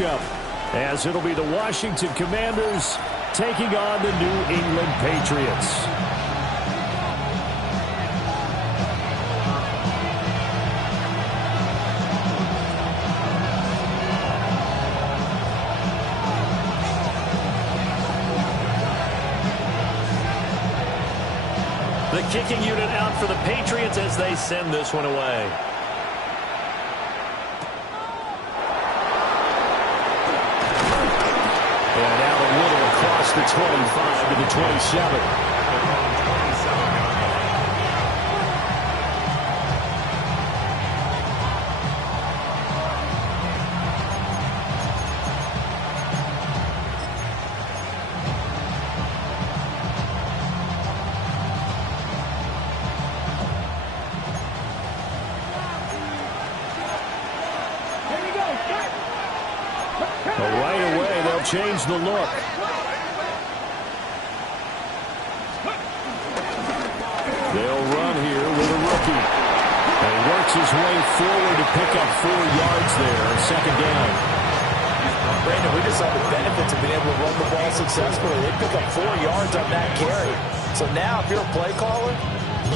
matchup, as it'll be the Washington Commanders taking on the New England Patriots. The kicking unit out for the Patriots as they send this one away. And out a little across the 25 to the 27. Right away, they'll change the look. They'll run here with a rookie. And he works his way forward to pick up 4 yards there. Second down. Brandon, we just saw the benefits of being able to run the ball successfully. They pick up 4 yards on that carry. So now, if you're a play caller,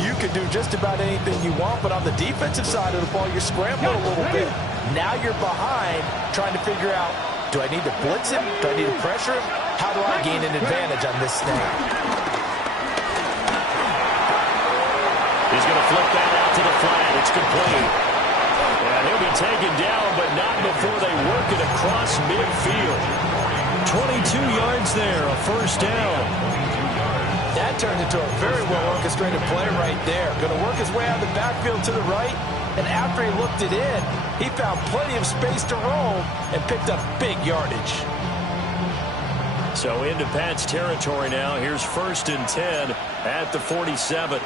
you can do just about anything you want. But on the defensive side of the ball, you're scrambling a little bit. Now you're behind trying to figure out, do I need to blitz him? Do I need to pressure him? How do I gain an advantage on this snap? He's going to flip that out to the flat. It's complete. And he'll be taken down, but not before they work it across midfield. 22 yards there, a first down. That turned into a very well-orchestrated play right there. Going to work his way out of the backfield to the right. And after he looked it in, he found plenty of space to roam and picked up big yardage. So into Pat's territory now. Here's 1st and 10 at the 47.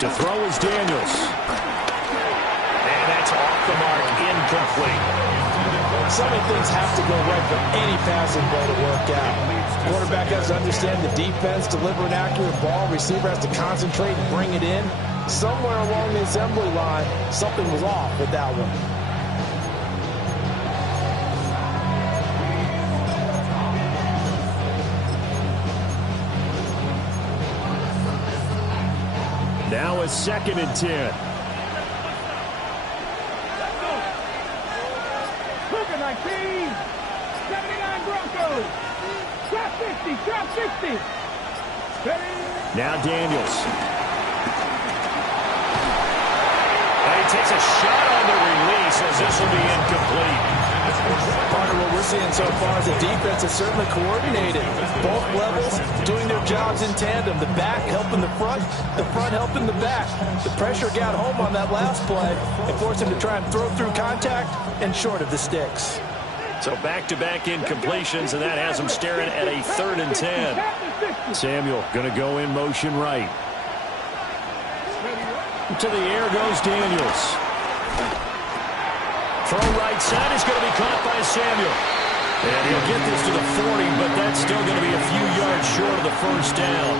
To throw is Daniels. And that's off the mark, incomplete. So many things have to go right for any passing play to work out. Quarterback has to understand the defense, deliver an accurate ball. Receiver has to concentrate and bring it in. Somewhere along the assembly line, something was off with that one. Now it's 2nd and 10. Cougar 19, 79 Broncos. Drop 50, drop 60. Now Daniels. He takes a shot on the release as this will be incomplete. Part of what we're seeing so far is the defense is certainly coordinated. Both levels doing their jobs in tandem. The back helping the front helping the back. The pressure got home on that last play and forced him to try and throw through contact and short of the sticks. So back-to-back incompletions, and that has him staring at a 3rd and 10. Ceml going to go in motion right. To the air goes Daniels. Throw right side is going to be caught by Samuel. And he'll get this to the 40, but that's still going to be a few yards short of the first down.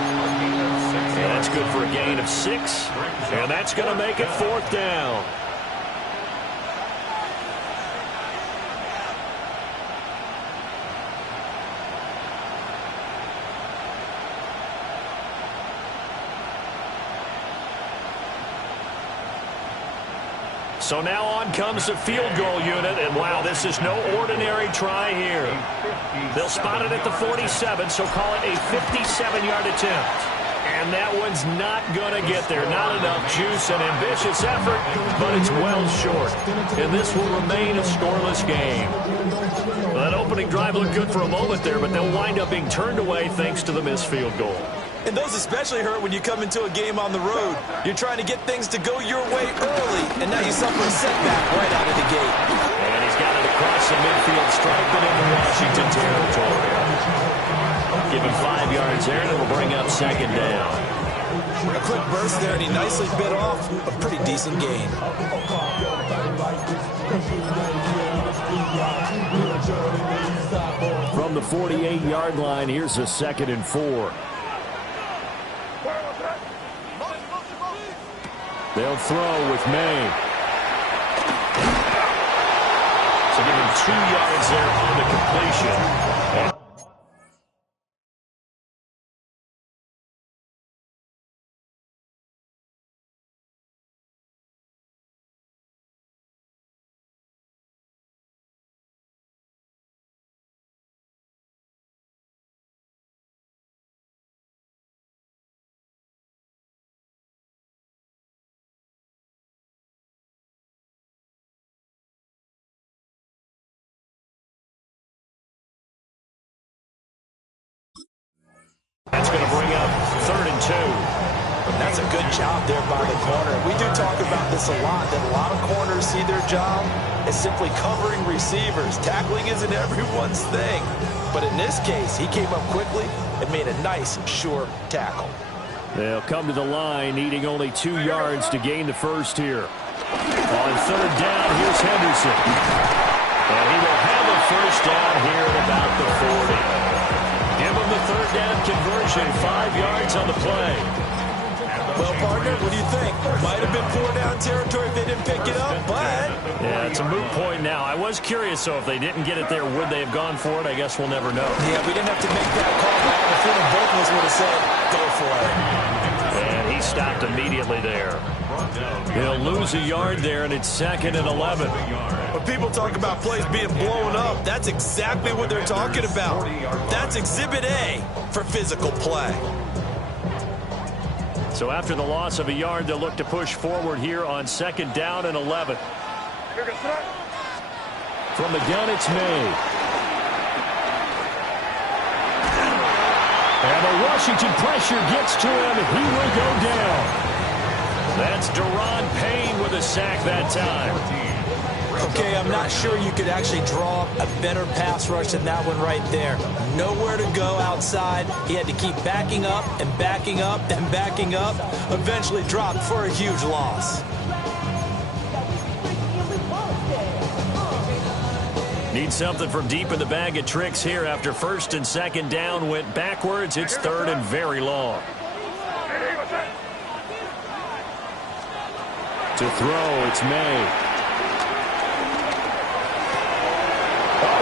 And that's good for a gain of 6. And that's going to make it 4th down. So now on comes the field goal unit, and wow, this is no ordinary try here. They'll spot it at the 47, so call it a 57-yard attempt. And that one's not going to get there. Not enough juice and ambitious effort, but it's well short. And this will remain a scoreless game. Well, that opening drive looked good for a moment there, but they'll wind up being turned away thanks to the missed field goal. And those especially hurt when you come into a game on the road. You're trying to get things to go your way early, and now you suffer a setback right out of the gate. And he's got it across the midfield stripe and into Washington territory. Give him 5 yards there, and it'll bring up 2nd down. A quick burst there, and he nicely bit off a pretty decent gain. From the 48-yard line, here's a 2nd and 4. They'll throw with May. So give him 2 yards there on the completion. That's going to bring up 3rd and 2. That's a good job there by the corner. We do talk about this a lot, that a lot of corners see their job as simply covering receivers. Tackling isn't everyone's thing. But in this case, he came up quickly and made a nice, sure tackle. They'll come to the line, needing only 2 yards to gain the first here. On 3rd down, here's Henderson. And he will have a first down here at about the 40. Give him the 3rd down conversion, 5 yards on the play. Well, partner, what do you think? Might have been 4-down territory if they didn't pick it up, but... Yeah, it's a moot point now. I was curious, so if they didn't get it there, would they have gone for it? I guess we'll never know. Yeah, we didn't have to make that call. I have a feeling both of us would have said, go for it. And he stopped immediately there. He'll lose a yard there, and it's 2nd and 11. When people talk about plays being blown up, that's exactly what they're talking about. That's Exhibit A for physical play. So after the loss of a yard, they'll look to push forward here on 2nd down and 11. From the gun, it's May. And the Washington pressure gets to him. He will go down. That's Deron Payne with a sack that time. Okay, I'm not sure you could actually draw a better pass rush than that one right there. Nowhere to go outside. He had to keep backing up and backing up and backing up. Eventually dropped for a huge loss. Need something from deep in the bag of tricks here after 1st and 2nd down went backwards. It's 3rd and very long. To throw, it's May.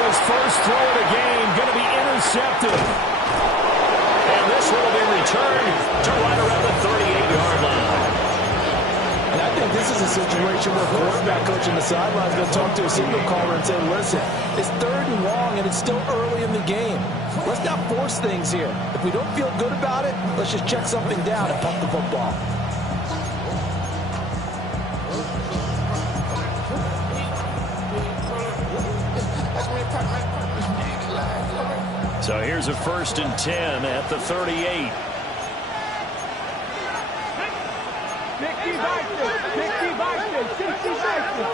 His first throw of the game going to be intercepted. And this will be returned to right around the 38-yard line. And I think this is a situation where quarterback coach on the sideline is going to talk to a signal caller and say, listen, it's 3rd and long and it's still early in the game. Let's not force things here. If we don't feel good about it, let's just check something down and pump the football. So here's a 1st and 10 at the 38. 60 Vikings, 60 Vikings, 60 Vikings.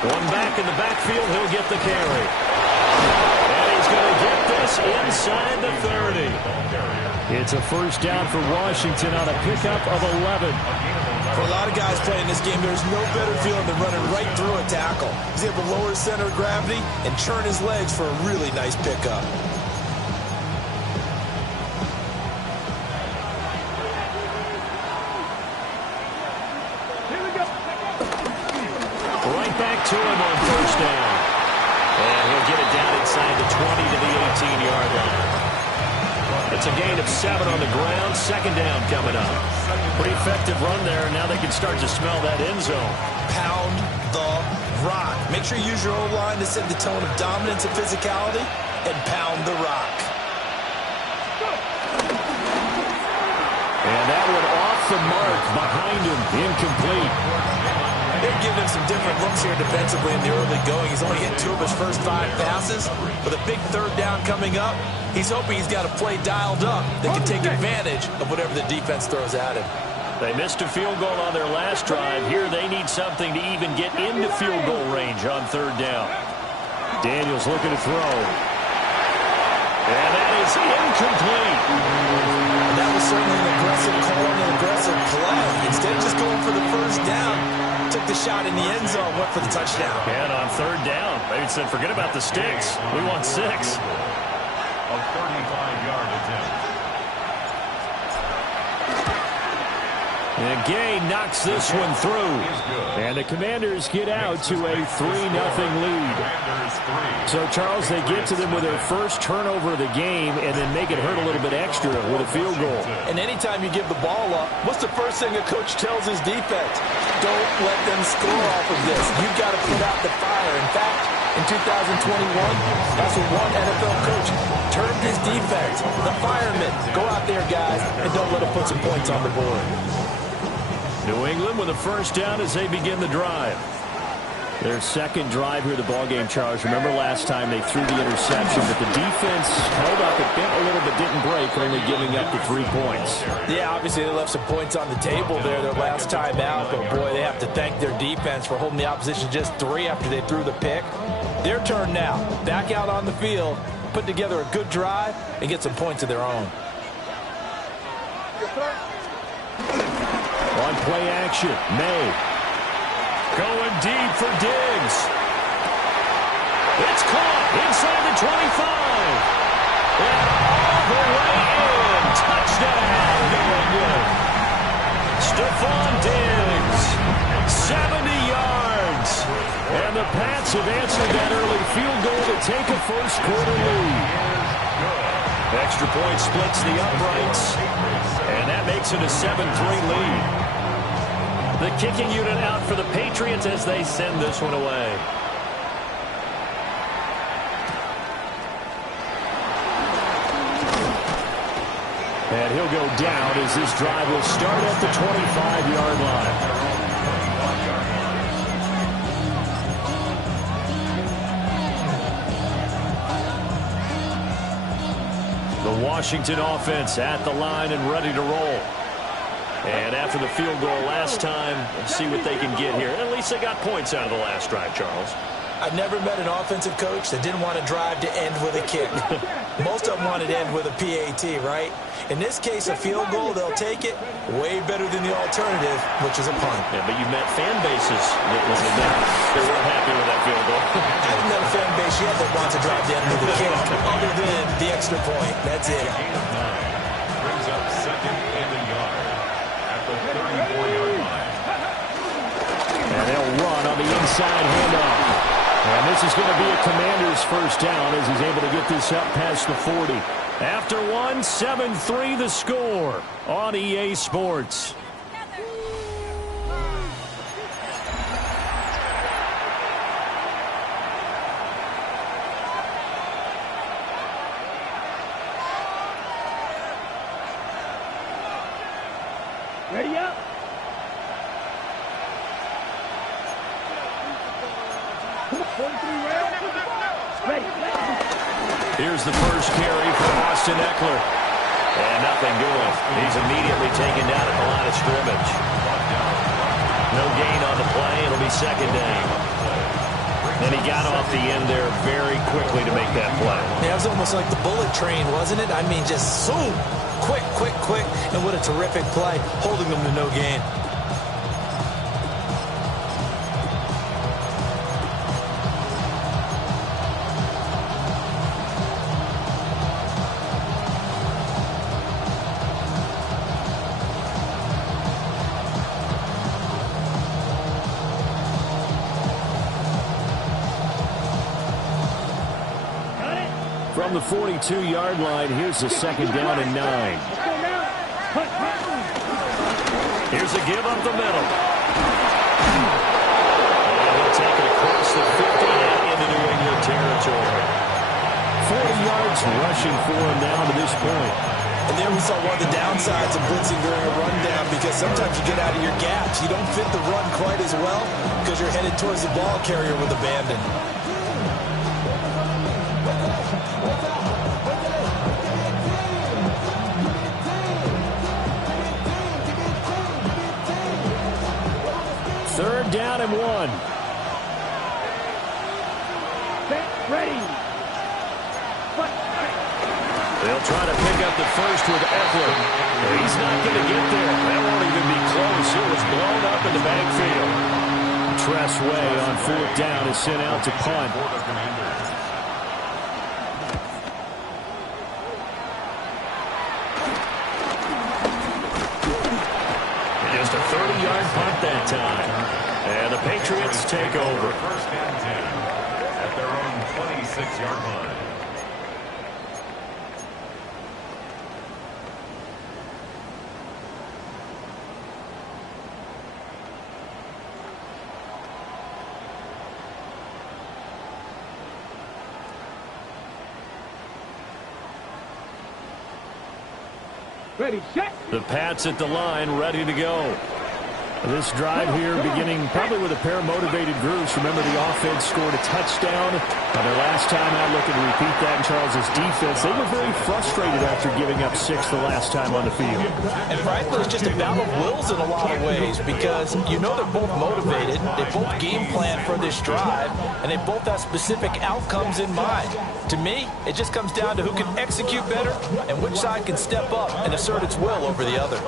One back in the backfield, he'll get the carry. And he's going to get this inside the 30. It's a 1st down for Washington on a pickup of 11. For a lot of guys playing this game, there's no better feeling than running right through a tackle. He's able to lower his center of gravity and churn his legs for a really nice pickup. Right back to him on 1st down. And he'll get it down inside the 20 to the 18-yard line. It's a gain of 7 on the ground. 2nd down coming up. Pretty effective run there. Now they can start to smell that end zone. Pound the rock. Make sure you use your O-line to set the tone of dominance and physicality, and pound the rock. And that one off the mark behind him. Incomplete. They're giving him some different looks here defensively in the early going. He's only hit 2 of his first 5 passes. With a big 3rd down coming up, he's hoping he's got a play dialed up that can take advantage of whatever the defense throws at him. They missed a field goal on their last drive. Here they need something to even get into field goal range on 3rd down. Daniels looking to throw. And that is incomplete. That was certainly an aggressive call and an aggressive play. Instead of just going for the 1st down, took the shot in the end zone, went for the touchdown. And on 3rd down, they said, forget about the sticks. We want 6. A 35-yard attempt. And Gay knocks this one through. And the Commanders get out to a 3-0 lead. So, Charles, they get to them with their first turnover of the game and then make it hurt a little bit extra with a field goal. And anytime you give the ball up, what's the first thing a coach tells his defense? Don't let them score off of this. You've got to put out the fire. In fact, in 2021, that's what one NFL coach termed his defense, the firemen. Go out there, guys, and don't let them put some points on the board. New England with a first down as they begin the drive. Their second drive here of the ballgame, Charles. Remember last time they threw the interception, but the defense held up. It bent a little but didn't break, only giving up the 3 points. Yeah, obviously they left some points on the table there their last time out, but boy, they have to thank their defense for holding the opposition just 3 after they threw the pick. Their turn now. Back out on the field, put together a good drive, and get some points of their own. On play action, May. Going deep for Diggs. It's caught inside the 25. And all the way in. Touchdown, New England. Stephon Diggs, 70 yards. And the Pats have answered that early field goal to take a first-quarter lead. Extra point splits the uprights. And that makes it a 7-3 lead. The kicking unit out for the Patriots as they send this one away. And he'll go down as this drive will start at the 25-yard line. The Washington offense at the line and ready to roll. And after the field goal last time, see what they can get here. At least they got points out of the last drive, Charles. I've never met an offensive coach that didn't want to drive to end with a kick. Most of them wanted to end with a PAT, right? In this case, a field goal, they'll take it way better than the alternative, which is a punt. Yeah, but you met fan bases that weren't happy with that field goal. I haven't met a fan base yet that wants to drive to end with a kick, other than the extra point. That's it. Brings up second and a yard at the 34-yard line. And they'll run on the inside handoff. And this is going to be a Commander's first down as he's able to get this up past the 40. After one, 7-3 the score on EA Sports. Ready up. Here's the first carry for Austin Eckler. And nothing doing. He's immediately taken down at the line of scrimmage. No gain on the play. It'll be second down. And he got off the end there very quickly to make that play. Yeah, it was almost like the bullet train, wasn't it? I mean, just zoom. Quick, quick, quick. And what a terrific play, holding them to no gain. From the 42-yard line, here's the second down and 9. Here's a give up the middle. And he'll take it across the 50 and into New England territory. 40 yards rushing for him now to this point. And there we saw one of the downsides of blitzing during a rundown, because sometimes you get out of your gaps. You don't fit the run quite as well because you're headed towards the ball carrier with abandon. Third down and 1. Ready. They'll try to pick up the first with Eckler. He's not going to get there. That won't even be close. It was blown up in the backfield. Tress Way on fourth down is sent out to punt. Just a that time. And the Patriots take over. First and 10 at their own 26-yard line. Ready, set. The Pats at the line, ready to go. This drive here beginning probably with a pair of motivated groups. Remember, the offense scored a touchdown. Their last time out, looking to repeat that in Charles's defense. They were very frustrated after giving up 6 the last time on the field. And frankly, it's just a battle of wills in a lot of ways because you know they're both motivated. They both game plan for this drive, and they both have specific outcomes in mind. To me, it just comes down to who can execute better and which side can step up and assert its will over the other.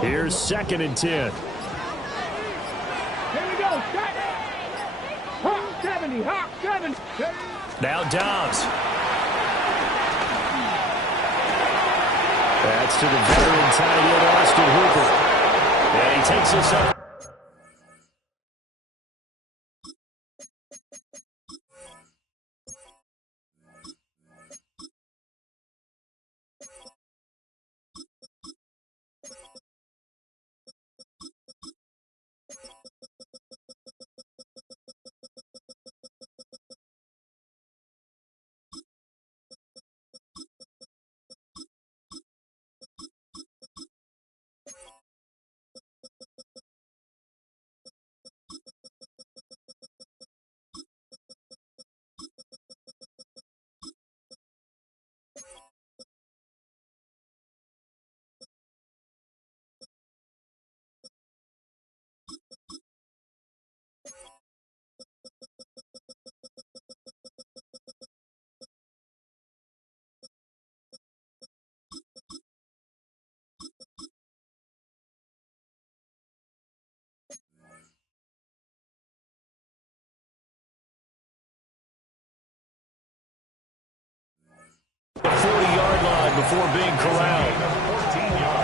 Here's 2nd and 10. Here we go, set. Hawk 70, Hawk 70. Now Dobbs. That's to the veteran tight end, Austin Hooper. And he takes us up. The 40-yard line before being corralled.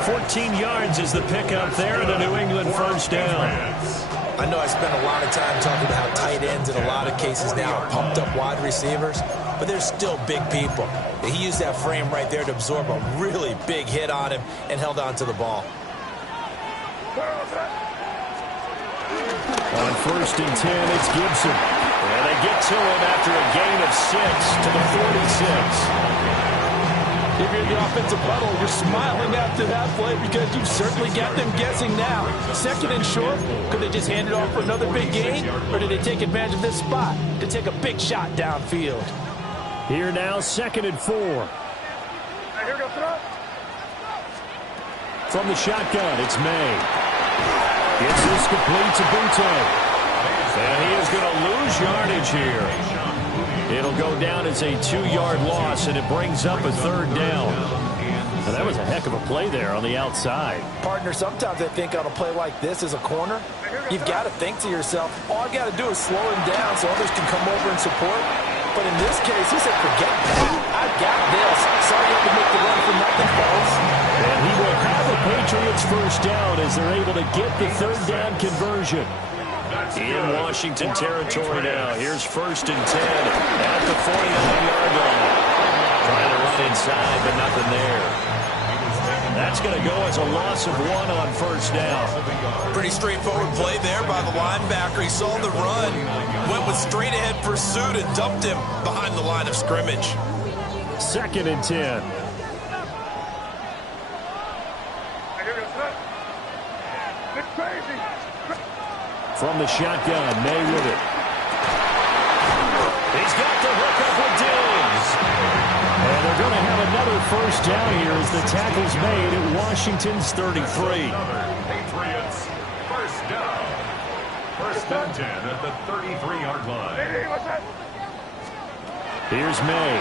14 yards is the pickup there, and a New England first down. I know I spent a lot of time talking about how tight ends in a lot of cases now are pumped up wide receivers, but they're still big people. He used that frame right there to absorb a really big hit on him and held on to the ball. On 1st and 10, it's Gibson. And they get to him after a gain of 6 to the 46. If you're the offensive huddle, you're smiling after that play because you've certainly got them guessing now. 2nd and short, could they just hand it off for another big gain? Or did they take advantage of this spot to take a big shot downfield? Here now, 2nd and 4. Here we go, throw. From the shotgun, it's May. Gets this complete to Butte. And he is going to lose yardage here. It'll go down as a 2-yard loss, and it brings up a 3rd down. And that was a heck of a play there on the outside. Partner, sometimes I think on a play like this as a corner, you've got to think to yourself, all I've got to do is slow him down so others can come over and support. But in this case, he said, forget that. I've got this. Sorry you have to make the run for nothing, fellas. And he will have the Patriots first down as they're able to get the 3rd down conversion. In Washington territory now. Here's 1st and 10 at the 49-yard line. Trying to run inside, but nothing there. That's going to go as a loss of 1 on 1st down. Pretty straightforward play there by the linebacker. He saw the run, went with straight-ahead pursuit, and dumped him behind the line of scrimmage. 2nd and 10. It's crazy. From the shotgun, May with it. He's got the hook up with Diggs. And they're going to have another first down here as the tackle's made at Washington's 33. Patriots first down. 1st and 10 at the 33-yard line. Here's May.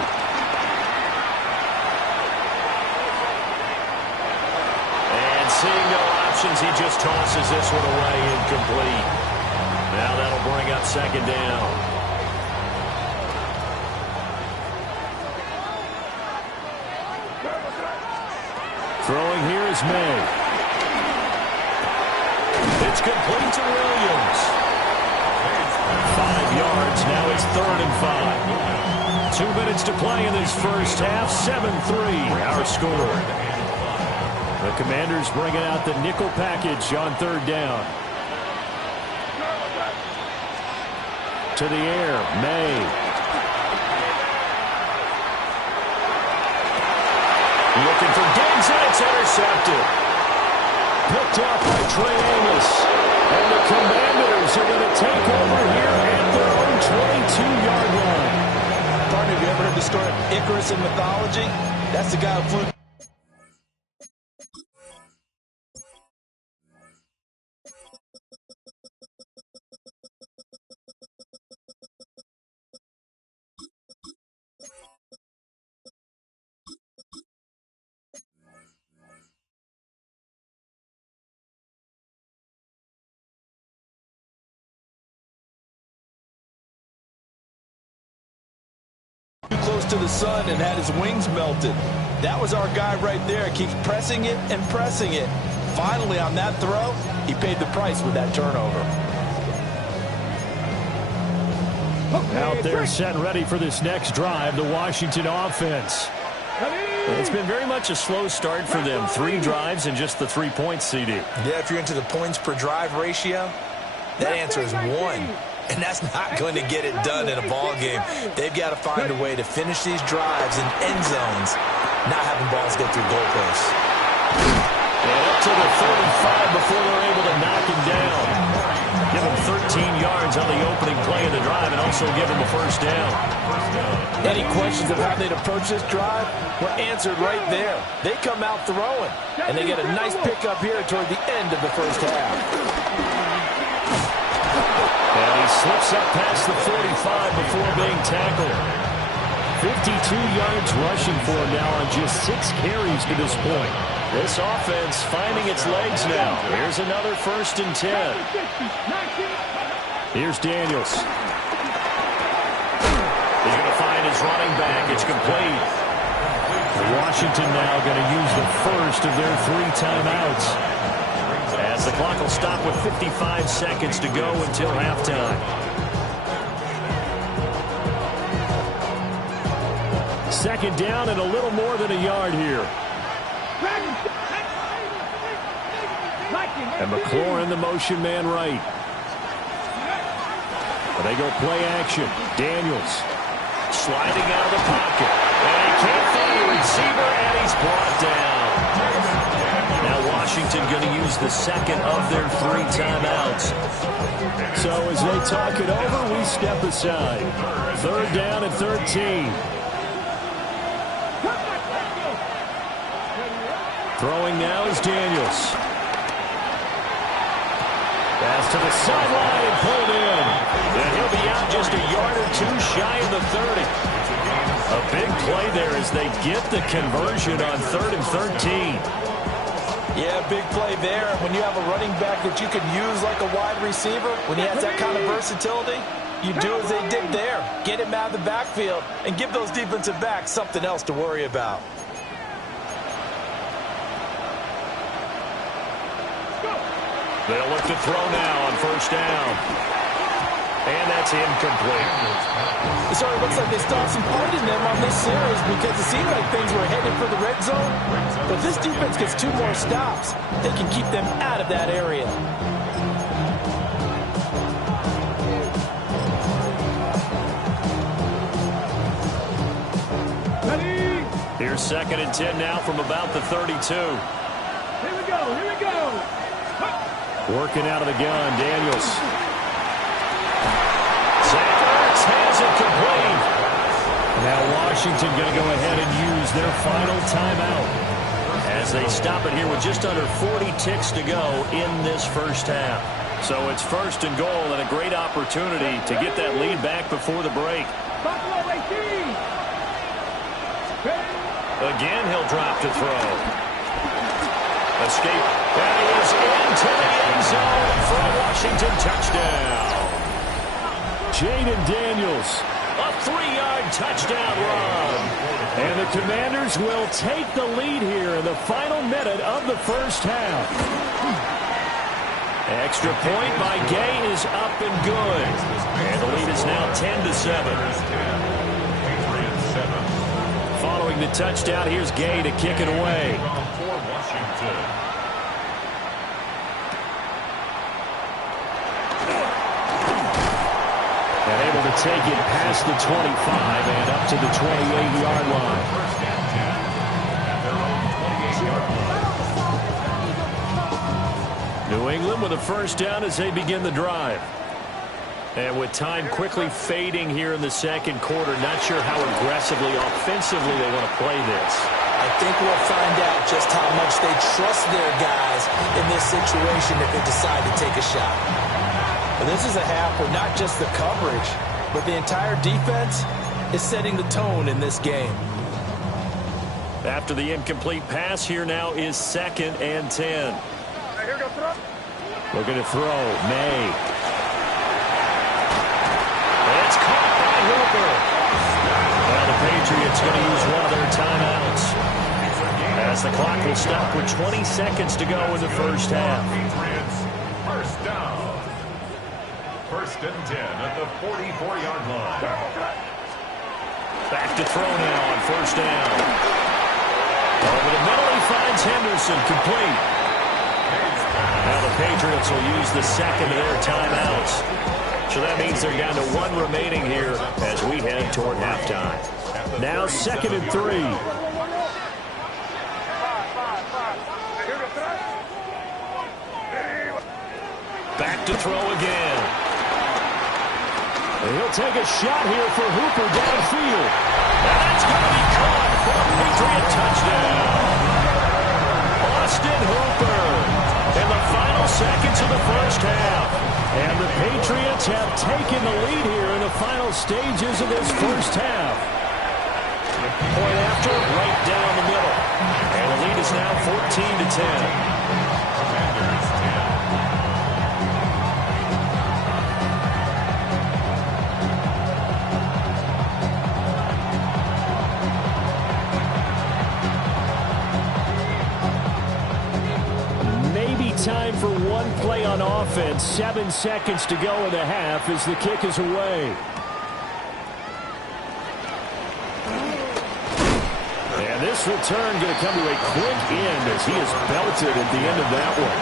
And seeing no options, he just tosses this one away incomplete. Now that'll bring up 2nd down. Throwing here is May. It's complete to Williams. 5 yards. Now it's 3rd and 5. 2 minutes to play in this first half. 7-3 our score. The Commanders bringing out the nickel package on 3rd down. To the air, May. Looking for Diggs, and it's intercepted. Picked off by Trey Amos. And the Commanders are going to take over here at their own 22-yard line. Partner, have you ever heard the story of Icarus in mythology? That's the guy who flew. Too close to the sun and had his wings melted. That was our guy right there. Keeps pressing it and pressing it. Finally, on that throw, he paid the price with that turnover. Out there set ready for this next drive, the Washington offense. It's been very much a slow start for them. 3 drives and just the 3 points, CD. Yeah, if you're into the points per drive ratio, that answer is 1. And that's not going to get it done in a ball game. They've got to find a way to finish these drives in end zones, not having balls go through goalposts. And up to the 35 before they're able to knock him down. Give him 13 yards on the opening play of the drive and also give him a first down. Any questions of how they'd approach this drive were answered right there. They come out throwing, and they get a nice pickup here toward the end of the first half. And he slips up past the 45 before being tackled. 52 yards rushing for him now on just 6 carries to this point. This offense finding its legs now. Here's another 1st and 10. Here's Daniels. He's going to find his running back. It's complete. Washington now going to use the first of their 3 timeouts. As the clock will stop with 55 seconds to go until halftime. Second down and a little more than a yard here. And McLaurin, the motion man right. But they go play action. Daniels sliding out of the pocket. And he can't find the receiver, and he's brought down. Now Washington going to use the second of their 3 timeouts. So as they talk it over, we step aside. 3rd down and 13. Throwing now is Daniels. Pass to the sideline and pulled in. And he'll be out just a yard or 2 shy of the 30. A big play there as they get the conversion on 3rd and 13. Yeah, big play there. When you have a running back that you can use like a wide receiver, when he has that kind of versatility, you do as they did there. Get him out of the backfield and give those defensive backs something else to worry about. They'll look to throw now on 1st down. And that's incomplete. It sort of looks like they still have some fight in them on this series because it seemed like things were headed for the red zone. But if this defense gets 2 more stops, they can keep them out of that area. Here's 2nd and 10 now from about the 32. Here we go, here we go. Working out of the gun, Daniels. Zach Ertz has it complete. Now Washington going to go ahead and use their final timeout as they stop it here with just under 40 ticks to go in this first half. So it's 1st and goal and a great opportunity to get that lead back before the break. Buffalo 18. Again, he'll drop to throw. Escape. And he is into the end zone for a Washington touchdown. Jaden Daniels, a 3-yard touchdown run. And the Commanders will take the lead here in the final minute of the first half. Extra point by Gay is up and good. And the lead is now 10-7. Following the touchdown, here's Gay to kick it away. And able to take it past the 25 and up to the 28-yard line. New England with a first down as they begin the drive. And with time quickly fading here in the second quarter, not sure how aggressively, offensively they want to play this. I think we'll find out just how much they trust their guys in this situation if they decide to take a shot. But this is a half where not just the coverage, but the entire defense is setting the tone in this game. After the incomplete pass, here now is 2nd and 10. Looking to throw. May. It's caught by Hooper. Well, the Patriots going to use one of their timeouts, as the clock will stop with 20 seconds to go in the first half. First down. 1st and 10 at the 44-yard line. Back to throw now on 1st down. Over the middle, he finds Henderson, complete. Now the Patriots will use the 2nd of their timeouts. So that means they're down to 1 remaining here as we head toward halftime. Now 2nd and 3. Back to throw again. And he'll take a shot here for Hooper downfield. And that's going to be caught for a Patriot touchdown. Austin Hooper in the final seconds of the first half. And the Patriots have taken the lead here in the final stages of this first half. Point after, right down the middle. And the lead is now 14-10. Time for one play on offense. 7 seconds to go in the half as the kick is away. And this return going to come to a quick end as he is belted at the end of that one.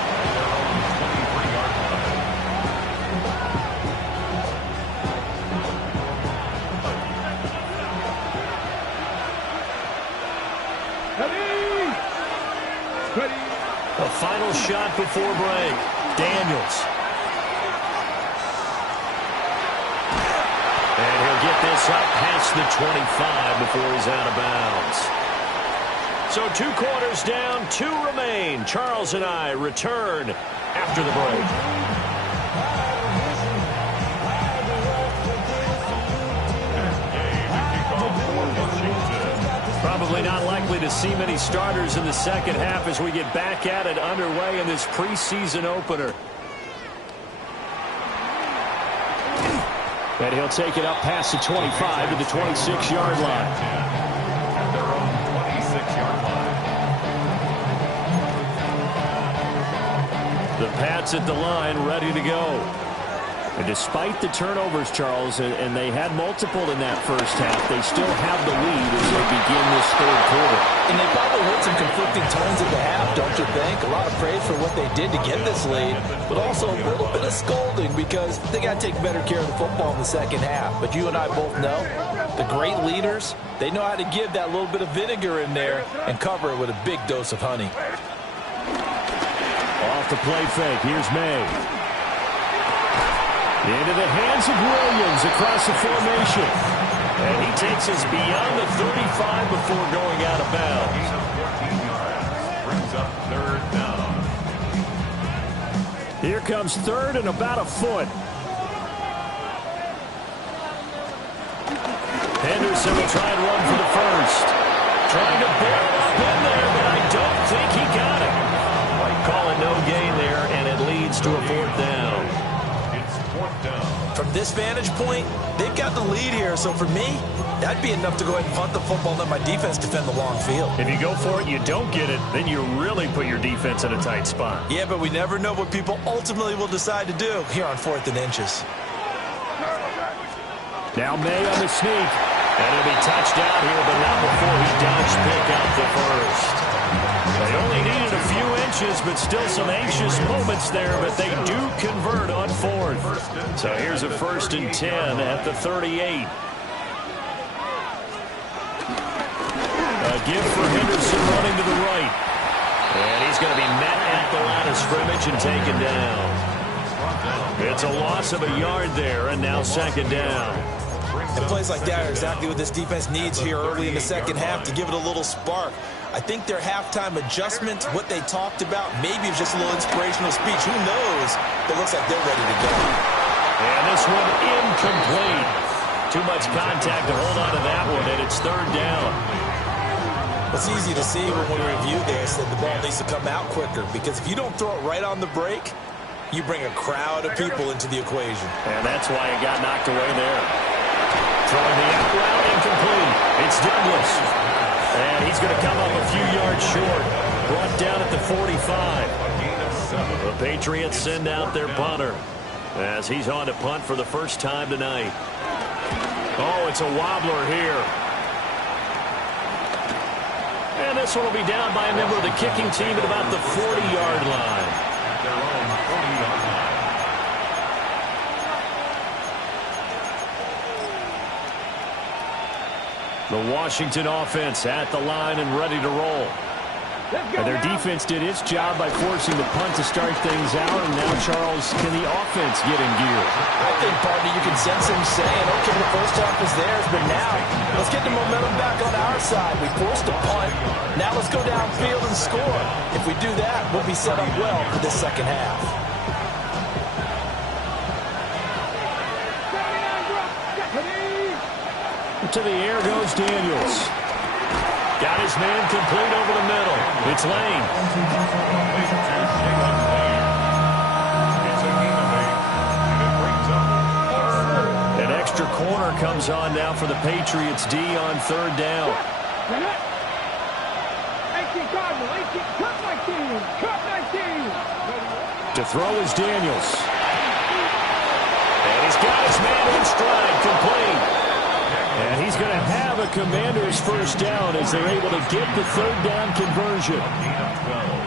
Final shot before break. Daniels. And he'll get this up past the 25 before he's out of bounds. So 2 quarters down, 2 remain. Charles and I return after the break. Probably not likely to see many starters in the second half as we get back at it underway in this preseason opener. And he'll take it up past the 25 to the 26-yard line. At their own 26-yard line. The Pats at the line, ready to go. And despite the turnovers, Charles, and they had multiple in that first half, they still have the lead as they begin this third quarter. And they probably heard some conflicting tones at the half, don't you think? A lot of praise for what they did to get this lead, but also a little bit of scolding because they got to take better care of the football in the second half. But you and I both know the great leaders, they know how to give that little bit of vinegar in there and cover it with a big dose of honey. Off the play fake, here's May. Into the hands of Williams across the formation. And he takes us beyond the 35 before going out of bounds. 14 yards. Brings up 3rd down. Here comes 3rd and about a foot. Henderson will try and run for the first. Trying to barrel up in there, but I don't think he got it. Call it no gain there, and it leads to a 4th down. It's 4th down. From this vantage point, they've got the lead here. So for me, that'd be enough to go ahead and punt the football and let my defense defend the long field. If you go for it, you don't get it, then you really put your defense in a tight spot. Yeah, but we never know what people ultimately will decide to do here on 4th and inches. Now May on the sneak. And he'll be touched out here, but not before he does pick up the first. They only needed a few inches, but still some anxious moments there, but they do convert on 4th. So here's a 1st and 10 at the 38. A give for Henderson running to the right. And he's going to be met at the line of scrimmage and taken down. It's a loss of a yard there, and now 2nd down. And plays like that are exactly what this defense needs here early in the second half to give it a little spark. I think their halftime adjustment, what they talked about, maybe it's just a little inspirational speech. Who knows? It looks like they're ready to go. And this one incomplete. Too much contact to hold on to that one, and it's 3rd down. It's easy to see when we review this that the ball needs to come out quicker, because if you don't throw it right on the break, you bring a crowd of people into the equation. And that's why it got knocked away there. Throwing the out route, incomplete. It's Douglas. And he's going to come up a few yards short. Brought down at the 45. The Patriots send out their punter as he's on to punt for the first time tonight. Oh, it's a wobbler here. And this one will be down by a member of the kicking team at about the 40-yard line. Their own 40-yard line. The Washington offense at the line and ready to roll. And their defense did its job by forcing the punt to start things out. And now, Charles, can the offense get in gear? I think, partner, you can sense him saying, okay, the first half is theirs, but now let's get the momentum back on our side. We forced a punt. Now let's go downfield and score. If we do that, we'll be set up well for this second half. To the air goes Daniels. Got his man complete over the middle. It's Lane. An extra corner comes on now for the Patriots D on 3rd down. To throw is Daniels. And he's got his man in stride, complete. And he's going to have a Commander's first down as they're able to get the 3rd down conversion.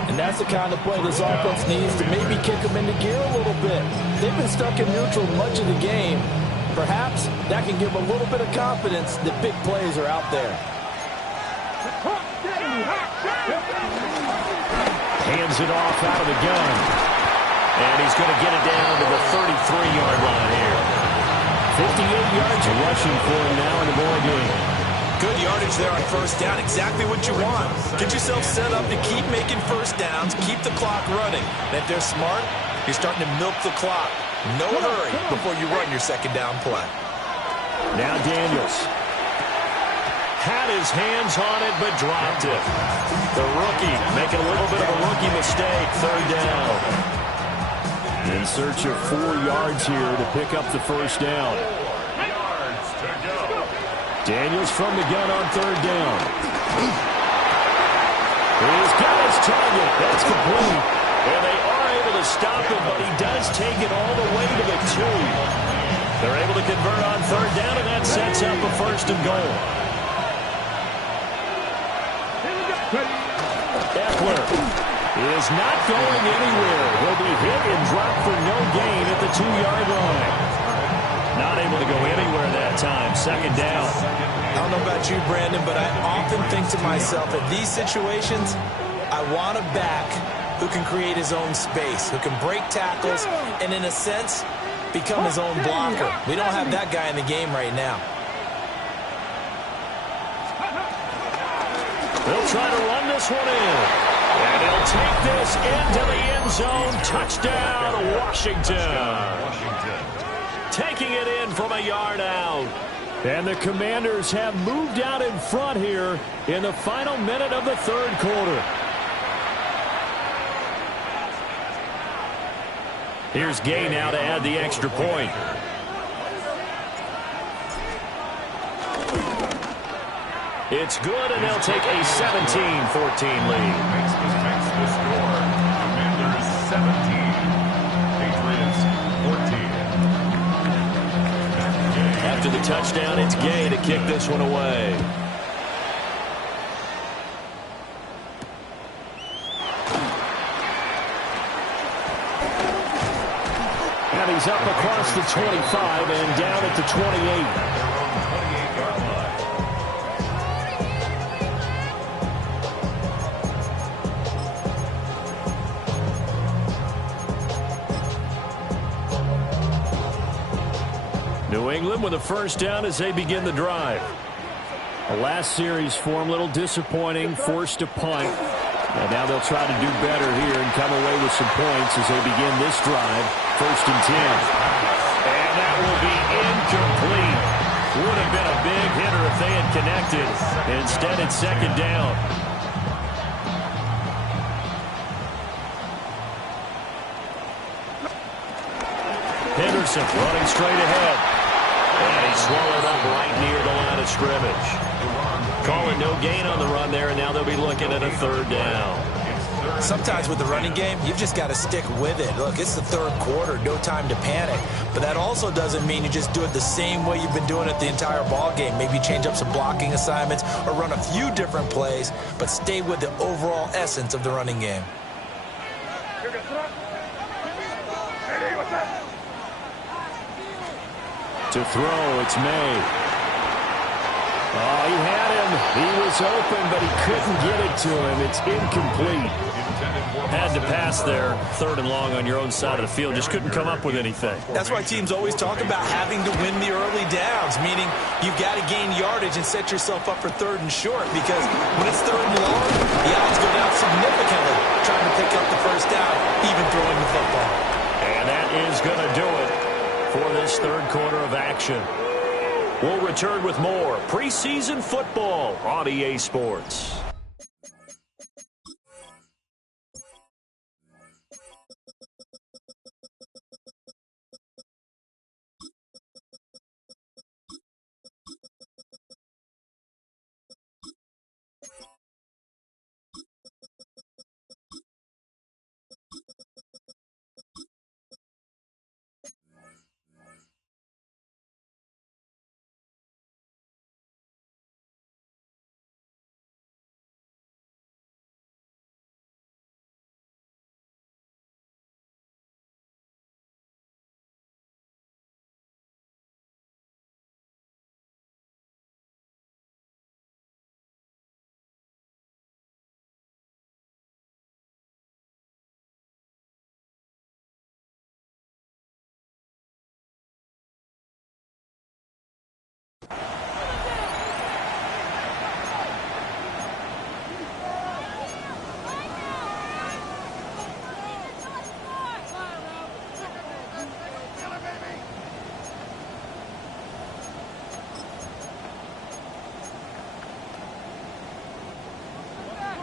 And that's the kind of play this offense needs to maybe kick them into gear a little bit. They've been stuck in neutral much of the game. Perhaps that can give them a little bit of confidence that big plays are out there. Hands it off out of the gun. And he's going to get it down to the 33-yard line here. 58 yards rushing for him now in the ball game. Good yardage there on 1st down. Exactly what you want. Get yourself set up to keep making 1st downs, keep the clock running. And if they're smart, you're starting to milk the clock. No hurry before you run your 2nd down play. Now Daniels. Had his hands on it, but dropped it. The rookie making a little bit of a rookie mistake. 3rd down. In search of 4 yards here to pick up the 1st down. Daniels from the gun on 3rd down. He's got his target. That's complete. And they are able to stop him, but he does take it all the way to the 2. They're able to convert on 3rd down, and that sets up a 1st and goal. Eckler is not going anywhere. He'll be hit and dropped for no gain at the 2-yard line. Not able to go anywhere that time. 2nd down. I don't know about you, Brandon, but I often think to myself, in these situations, I want a back who can create his own space, who can break tackles, and in a sense, become his own blocker. We don't have that guy in the game right now. They'll try to run this one in. And he'll take this into the end zone. Touchdown, Washington. Taking it in from a yard out. And the Commanders have moved out in front here in the final minute of the 3rd quarter. Here's Gay now to add the extra point. It's good, and they'll take a 17-14 lead. Makes the score. Commanders 17. Patriots 14. After the touchdown, it's Gay to kick this one away. And he's up across the 25 and down at the 28. New England with a first down as they begin the drive. The last series for them, a little disappointing, forced a punt. And now they'll try to do better here and come away with some points as they begin this drive. First and 10. And that will be incomplete. Would have been a big hitter if they had connected. Instead, it's second down. Henderson running straight ahead. And he's swallowed up right near the line of scrimmage. Calling no gain on the run there, and now they'll be looking at a third down. Sometimes with the running game, you've just got to stick with it. Look, it's the third quarter, no time to panic. But that also doesn't mean you just do it the same way you've been doing it the entire ball game. Maybe change up some blocking assignments or run a few different plays, but stay with the overall essence of the running game. To throw, it's May. Oh, he had him. He was open, but he couldn't get it to him. It's incomplete. Had to pass there, third and long on your own side of the field. Just couldn't come up with anything. That's why teams always talk about having to win the early downs, meaning you've got to gain yardage and set yourself up for third and short, because when it's third and long, the odds go down significantly trying to pick up the first down, even throwing the football. And that is going to do it for this third quarter of action. We'll return with more preseason football on EA Sports.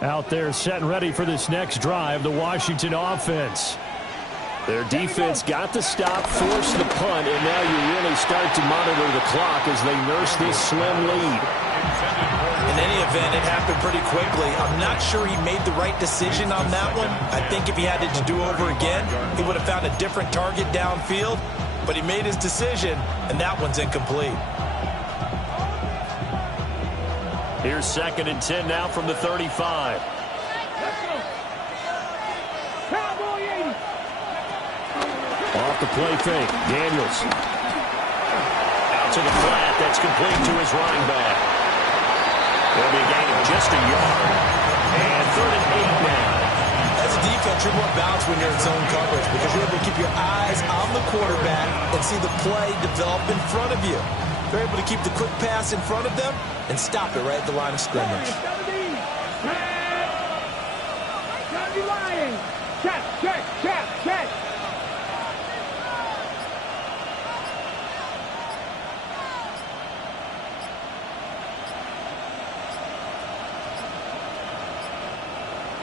Out there set and ready for this next drive, the Washington offense. Their defense got the stop, forced the punt, and now you really start to monitor the clock as they nurse this slim lead. In any event, it happened pretty quickly. I'm not sure he made the right decision on that one. I think if he had it to do over again, he would have found a different target downfield. But he made his decision, and that one's incomplete. Here's second and 10 now from the 35. Off the play fake, Daniels. Out to the flat, that's complete to his running back. There'll be a gain of just a yard. And third and 8 now. As a defense, you're more balanced when you're in zone coverage because you're able to keep your eyes on the quarterback and see the play develop in front of you. They're able to keep the quick pass in front of them and stop it right at the line of scrimmage. Check.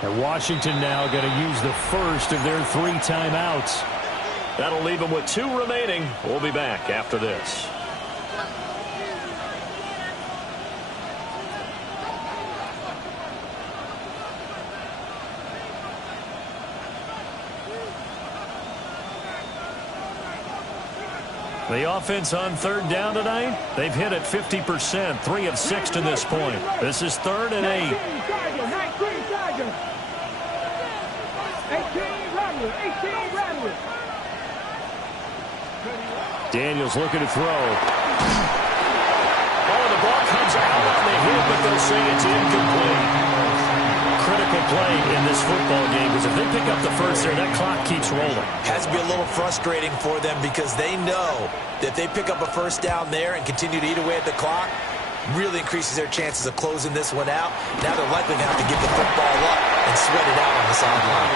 And Washington now going to use the first of their 3 timeouts. That'll leave them with 2 remaining. We'll be back after this. The offense on third down tonight, they've hit it 50%, 3 of 6 to this point. This is 3rd and 8. 18 Rattler. Daniels looking to throw. Oh, the ball comes out on the hit, but they'll say it's incomplete. Critical play in this football game, because if they pick up the first there, that clock keeps rolling. Has to be a little frustrating for them because they know that if they pick up a first down there and continue to eat away at the clock, really increases their chances of closing this one out. Now they're likely going to have to get the football up and sweat it out on the sideline.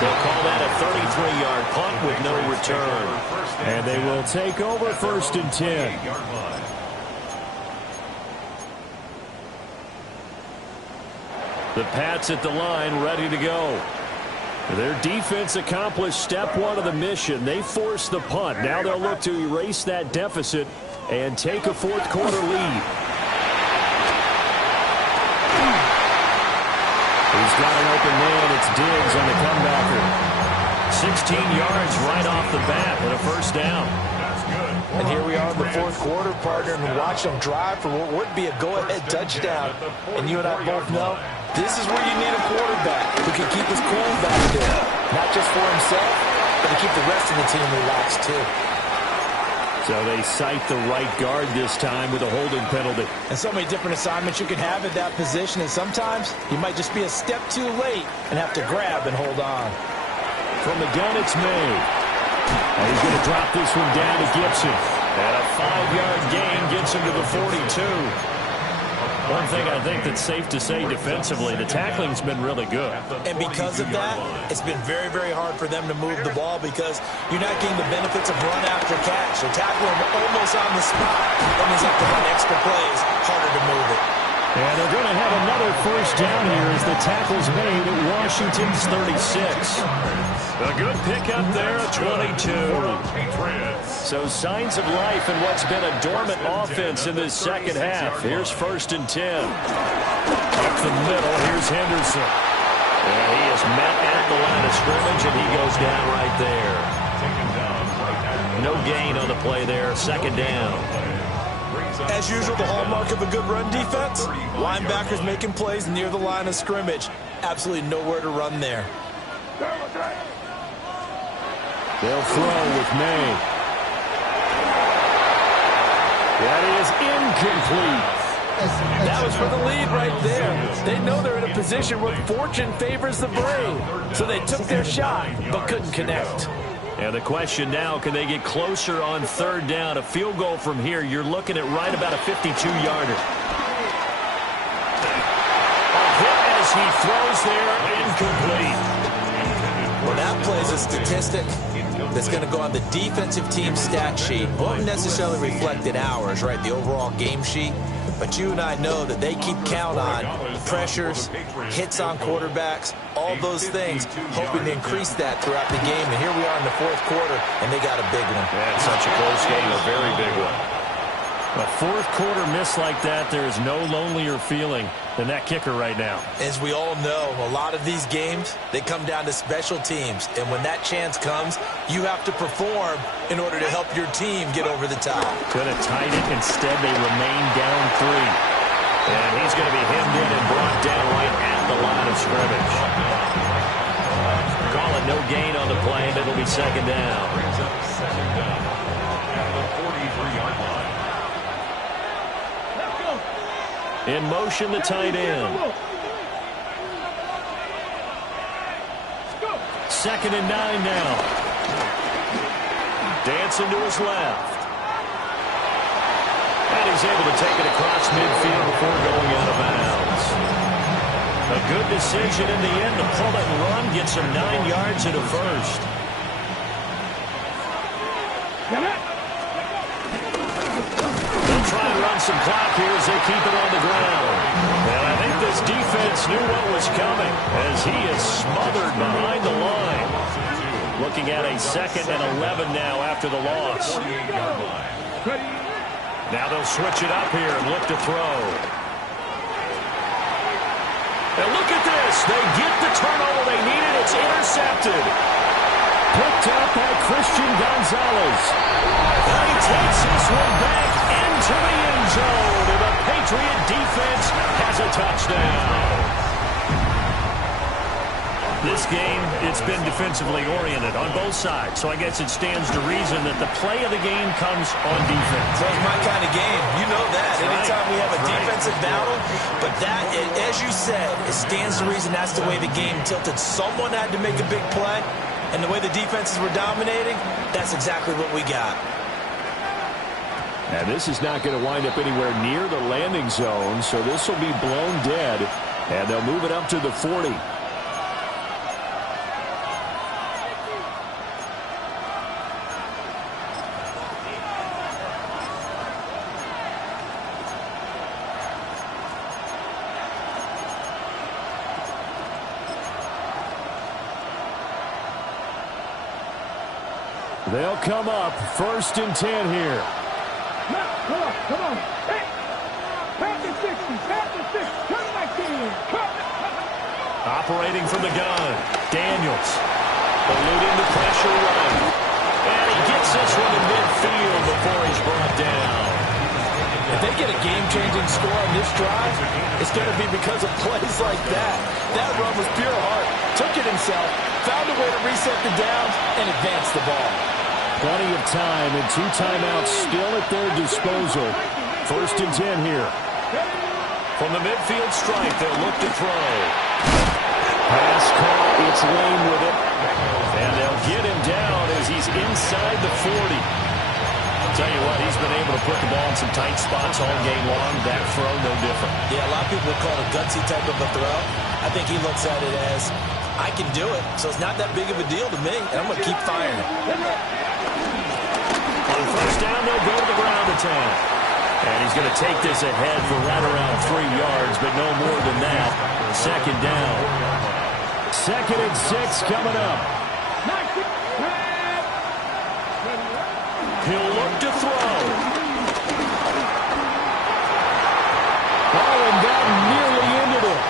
They'll call that a 33-yard punt with no return. And they will take over 1st and 10. The Pats at the line, ready to go. Their defense accomplished step 1 of the mission. They forced the punt. Now they'll look to erase that deficit and take a 4th quarter lead. He's got an open man. It's Diggs on the comebacker. 16 yards right off the bat and a first down. And here we are in the 4th quarter, partner, and watch them drive for what would be a go-ahead touchdown. And you and I both know this is where you need a quarterback who can keep his cool back there. Not just for himself, but to keep the rest of the team relaxed, too. So they cite the right guard this time with a holding penalty. And so many different assignments you can have at that position, and sometimes you might just be a step too late and have to grab and hold on. From the gun, it's made. And he's going to drop this one down to Gibson. And a 5-yard gain gets him to the 42. One thing I think that's safe to say defensively, the tackling's been really good. And because of that, it's been very, very hard for them to move the ball because you're not getting the benefits of run after catch. They're tackling him almost on the spot. That means they have to run extra plays, harder to move it. And they're going to have another first down here as the tackle's made at Washington's 36. A good pickup there, 22. So signs of life in what's been a dormant offense in this second half. Here's 1st and 10. Up the middle, here's Henderson. And he is met at the line of scrimmage, and he goes down right there. No gain on the play there, 2nd down. As usual, the hallmark of a good run defense, linebackers making plays near the line of scrimmage. Absolutely nowhere to run there. They'll throw with May. That is incomplete. That was for the lead right there. They know they're in a position where fortune favors the brave. So they took their shot, but couldn't connect. And the question now, can they get closer on 3rd down? A field goal from here, you're looking at right about a 52-yarder. A hit as he throws there, incomplete. Well, that plays a statistic that's going to go on the defensive team stat sheet. Won't necessarily reflect in ours, right, the overall game sheet. But you and I know that they keep count on pressures, hits on quarterbacks, all those things, hoping to increase that throughout the game. And here we are in the 4th quarter, and they got a big one. That's such a close game, a very big one. A 4th quarter miss like that, there is no lonelier feeling than that kicker right now. As we all know, a lot of these games, they come down to special teams. And when that chance comes, you have to perform in order to help your team get over the top. Could have tied it. Instead, they remain down 3. And he's going to be hemmed in and brought down right at the line of scrimmage. Call it no gain on the play, and it'll be 2nd down. In motion, the tight end. 2nd and 9 now. Dancing to his left. And he's able to take it across midfield before going out of bounds. A good decision in the end to pull it and run, gets him 9 yards and a first. They'll try and run some clock here as they keep it on the ground. And I think this defense knew what was coming as he is smothered behind the line. Looking at a 2nd and 11 now after the loss. Now they'll switch it up here and look to throw. And look at this. They get the turnover they needed. It's intercepted. Picked up by Christian Gonzalez. And he takes this one back into the end zone. And the Patriot defense has a touchdown. This game, it's been defensively oriented on both sides, so I guess it stands to reason that the play of the game comes on defense. Well, it's my kind of game. You know that. Anytime we have a defensive battle, but that, as you said, it stands to reason that's the way the game tilted. Someone had to make a big play, and the way the defenses were dominating, that's exactly what we got. And this is not going to wind up anywhere near the landing zone, so this will be blown dead, and they'll move it up to the 40. They'll come up 1st and 10 here. Come on. Hey, pass the 60, turn it back in. Operating from the gun, Daniels. Eluding the pressure run. And he gets this one in midfield before he's brought down. If they get a game-changing score on this drive, it's going to be because of plays like that. That run was pure heart. Took it himself, found a way to reset the downs, and advance the ball. Plenty of time and 2 timeouts still at their disposal. 1st and 10 here. From the midfield stripe, they'll look to throw. Pass caught, it's Lane with it. And they'll get him down as he's inside the 40. I'll tell you what, he's been able to put the ball in some tight spots all game long. That throw, no different. Yeah, a lot of people would call it a gutsy type of a throw. I think he looks at it as, I can do it, so it's not that big of a deal to me, and I'm going to keep firing. On 1st down, they'll go to the ground attack. And he's going to take this ahead for right around 3 yards, but no more than that. 2nd down. 2nd and 6 coming up. He'll look to throw. Oh, and that nearly ended it.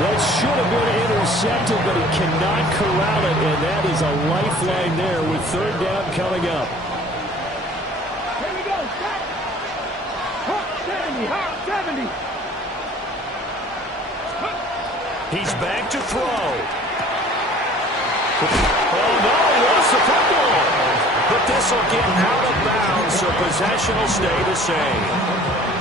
That should have been intercepted, but he cannot corral it, and that is a lifeline there with 3rd down coming up. Here we go. Hot 70. He's back to throw. Oh, no, he lost the football. But this will get out of bounds, so possession will stay the same.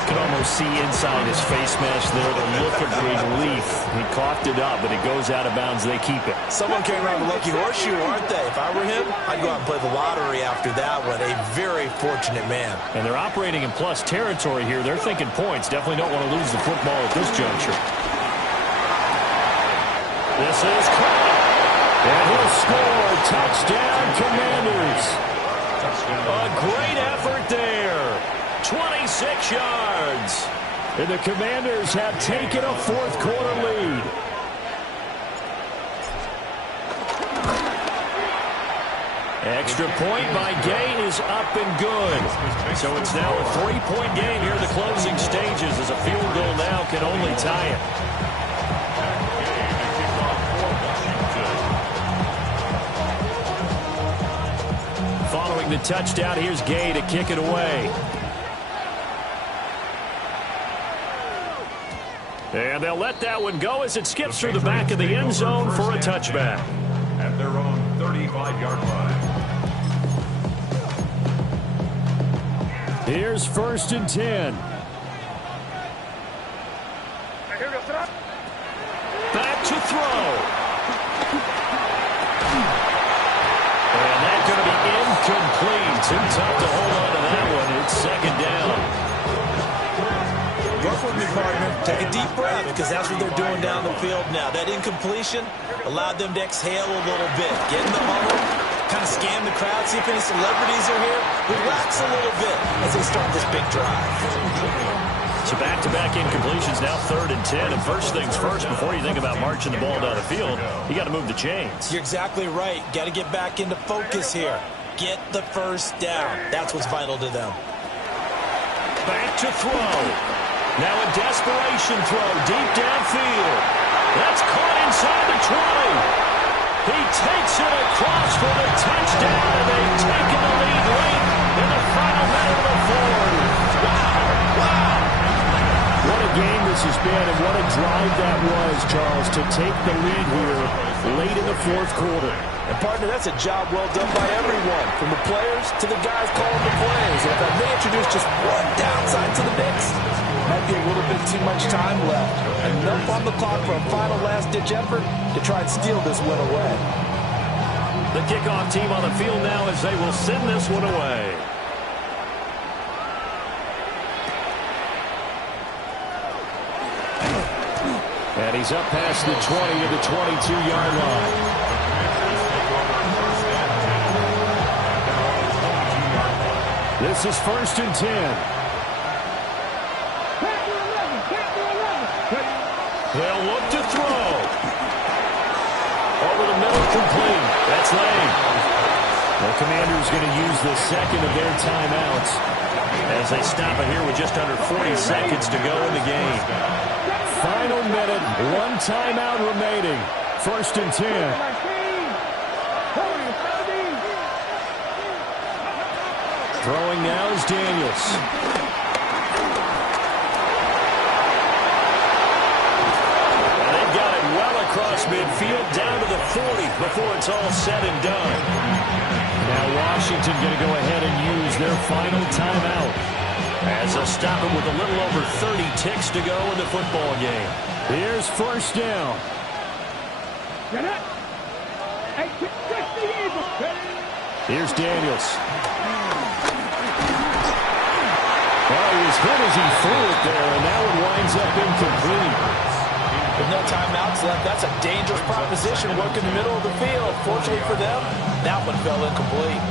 You can almost see inside his face mask there the look of relief. He coughed it up, but it goes out of bounds. They keep it. Someone came around with a lucky horseshoe, aren't they? If I were him, I'd go out and play the lottery after that one. A very fortunate man. And they're operating in plus territory here. They're thinking points. Definitely don't want to lose the football at this juncture. This is caught. And he'll score. Touchdown, Commanders. A great effort there. 26 yards. And the Commanders have taken a 4th quarter lead. Extra point by Gay is up and good. So it's now a 3-point game here in the closing stages as a field goal now can only tie it. Following the touchdown, here's Gay to kick it away. And they'll let that one go as it skips through the back of the end zone for a touchback. At their own 35-yard line. Here's 1st and 10. Back to throw. And that's going to be incomplete. Too tough to hold on to that one. It's 2nd down. Work with me, partner. Take a deep breath, because that's what they're doing down the field now. That incompletion allowed them to exhale a little bit. Get in the huddle, kind of scan the crowd, see if any celebrities are here. Relax a little bit as they start this big drive. So back-to-back incompletions, now 3rd and 10. And first things first, before you think about marching the ball down the field, you got to move the chains. You're exactly right. Got to get back into focus here. Get the 1st down. That's what's vital to them. Back to throw. Now a desperation throw deep downfield. That's caught inside the 20. He takes it across for the touchdown, and they've taken the lead late in the final minute of the fourth. Wow. What a game this has been, and what a drive that was, Charles, to take the lead here late in the fourth quarter. And, partner, that's a job well done by everyone, from the players to the guys calling the plays. And if I may introduce just one downside to the mix, might be a little bit too much time left. Enough on the clock for a final last-ditch effort to try and steal this win away. The kickoff team on the field now as they will send this one away. And he's up past the 20 to the 22-yard line. This is 1st and 10. They'll look to throw. Over the middle, complete. That's late. The Commanders going to use the second of their timeouts as they stop it here with just under 40 seconds to go in the game. Final minute, one timeout remaining. 1st and 10. Throwing now is Daniels. And they've got it well across midfield, down to the 40 before it's all said and done. Now Washington going to go ahead and use their final timeout. As they'll stop it with a little over 30 ticks to go in the football game. Here's 1st down. Here's Daniels. Well, he was hit as he threw it there, and that one winds up incomplete. With no timeouts left, that's a dangerous proposition. Work in the middle of the field. Fortunately for them, that one fell incomplete.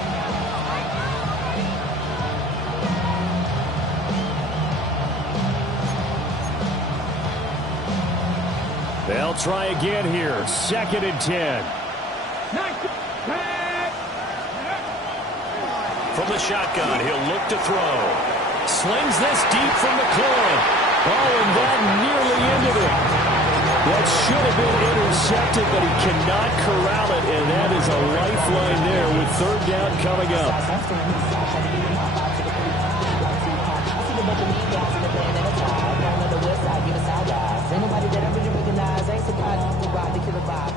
They'll try again here. 2nd and 10. From the shotgun, he'll look to throw. Slings this deep from the corner. Oh, and that nearly ended it. That should have been intercepted, but he cannot corral it, and that is a lifeline there with 3rd down coming up.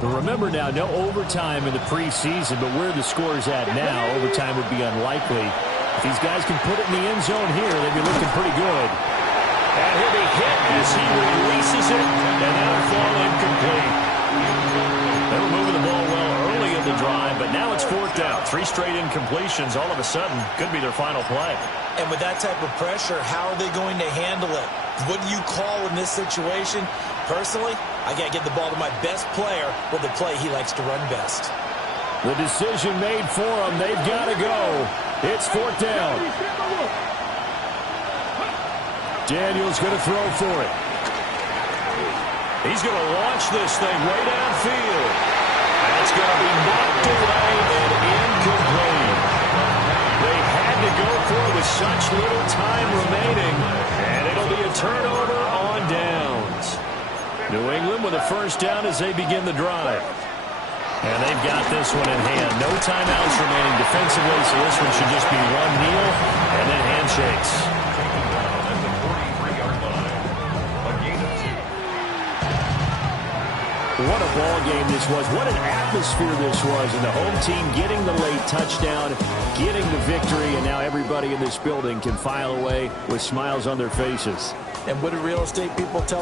But remember now, no overtime in the preseason, but where the score's at now, overtime would be unlikely. If these guys can put it in the end zone here, they'd be looking pretty good. And he'll be hit as he releases it, and that'll fall incomplete. They were moving the ball well early in the drive, but now it's 4th down. 3 straight incompletions all of a sudden could be their final play. And with that type of pressure, how are they going to handle it? What do you call in this situation? Personally, I got to get the ball to my best player with the play he likes to run best. The decision made for them. They've got to go. It's 4th down. Daniels going to throw for it. He's going to launch this thing way downfield. That's going to be knocked away and incomplete. They had to go for it with such little time remaining, and it'll be a turnover on downs. New England with a 1st down as they begin the drive. And they've got this one in hand. No timeouts remaining defensively, so this one should just be one kneel and then handshakes. At the 43-yard line, a gain of 2. What a ball game this was. What an atmosphere this was. And the home team getting the late touchdown, getting the victory, and now everybody in this building can file away with smiles on their faces. And what do real estate people tell